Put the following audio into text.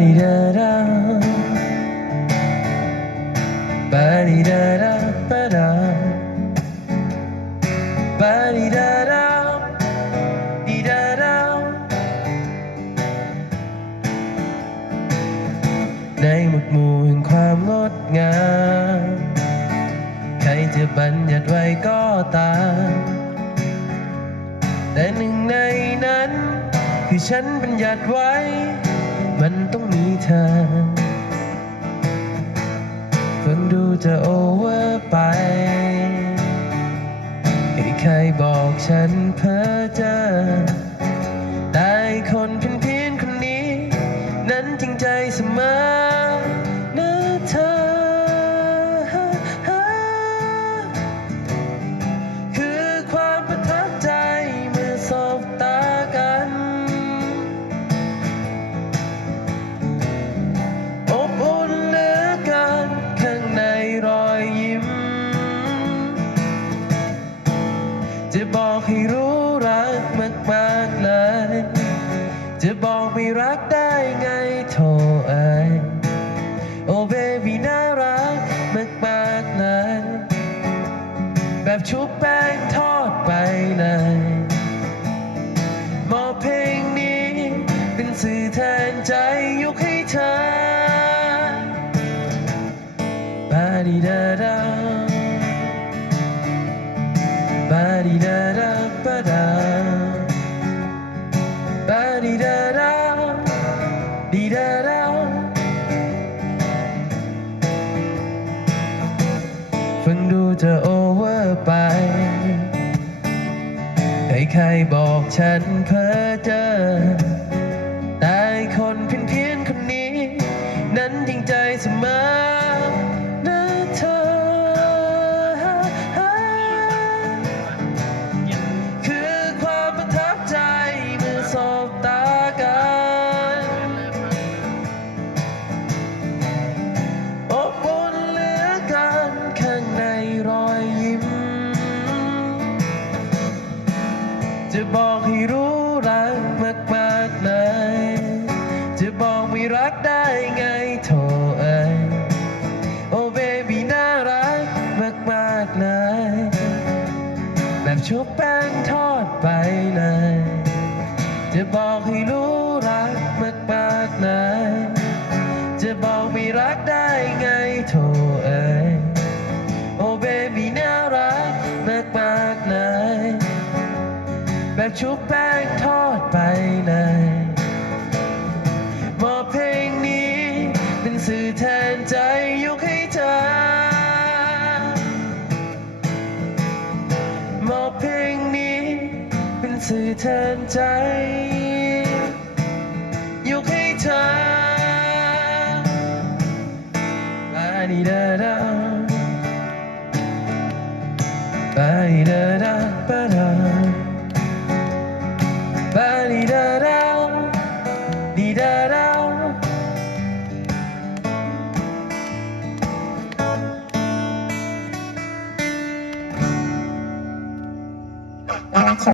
di da da ba di da da ba da ba di da da di da da ในหมวดหมู่แห่งความงดงาม ใครจะบัญญัติไว้ก็ตามแต่หนึ่งในนั้น คือฉันบัญญัติไว้ มันต้องมีเธอฟังดูจะโอเวอร์ไปให้ใครบอกฉันเพ้อ จะบอกไม่รักได้ไงโทเอ้ยโอเบบี้น่ารักมากๆเลยแบบชุบแป้งทอดไปเลยมอบเพลงนี้เป็นสื่อแทนใจยกให้เธอบาดีดาดาบาดีดาดาบาดาบ ฟังดูจะโอเวอร์ไป ให้ใครบอกฉันเพ้อเจอ ชุบแป้งทอดไปไหนจะบอกให้รู้รักมากมากไหนจะบอกไม่รักได้ไงโถเอ้ยโอเบบีน่ารักมากมากไหนแบบชุบแป้งทอดไปไหน สื่อแทนใจ ยกให้เธอลาดีดาดาลาดีดาดา